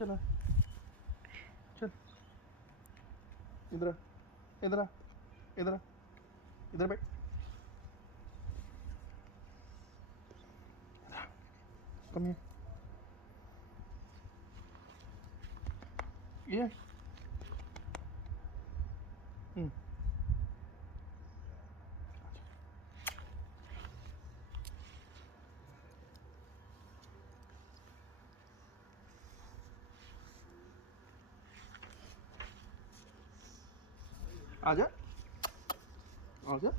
चल चल इधर इधर इधर इधर बैठ कम हियर ये आजा आजा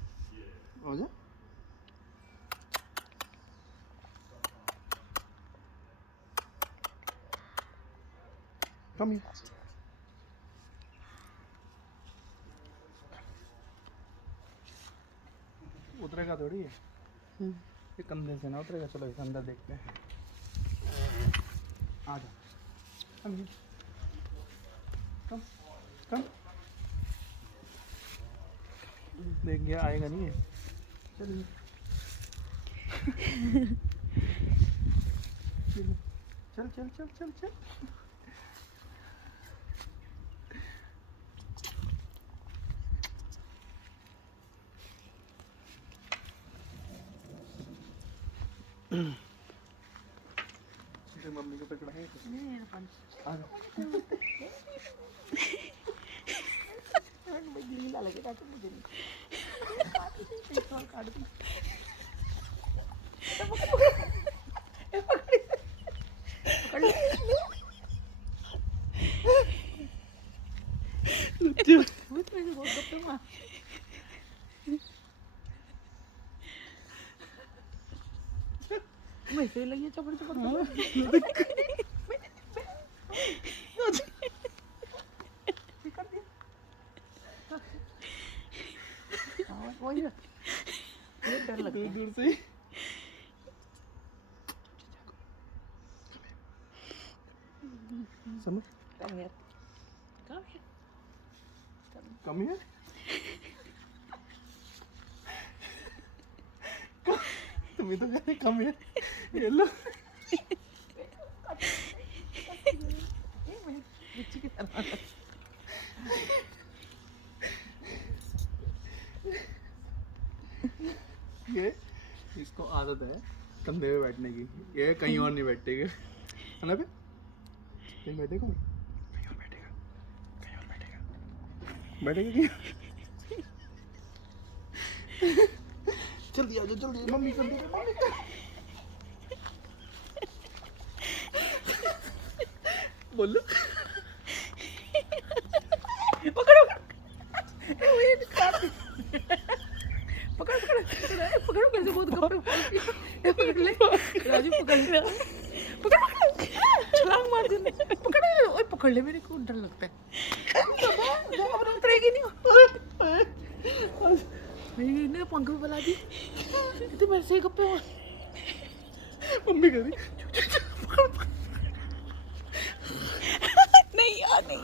आजा कम हियर उतरेगा थोड़ी है ये कंधे से ना उतरेगा। चलो इस अंदर देखते हैं। आ जा कम कम कम देख गया आएगा नहीं है। चल चल चल चल चल चल मम्मी को पकड़ा है लीला लगेगा तो मुझे काट दी वैसे लगी चपड़ चपड़ वही डर लगता है दूर से समझ कम है कम है तुम्हें तो कहते कम है ये लो बच्ची की तरह ये इसको आदत है कंधे पे बैठने की। ये कहीं और नहीं बैठेगा है ना बे? कहीं बैठेगा कहीं और बैठेगा कहीं और बैठेगा बैठेगा कहीं जल्दी आ जाओ जल्दी मम्मी कर दे मम्मी बोलो पकड़ो पकड़ पकड़ो कैसे बहुत गप्पे पकड़ ले राजू पकड़ ले पकड़ छलांग मार दे पकड़ ले ओए पकड़ ले मेरे को डर लगता है अब उतरेगी नहीं मैंने पंख भी बुला दी तो मेरे से गप्पे मम्मी कर दी नहीं यार नहीं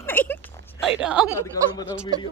आई राम बताओ वीडियो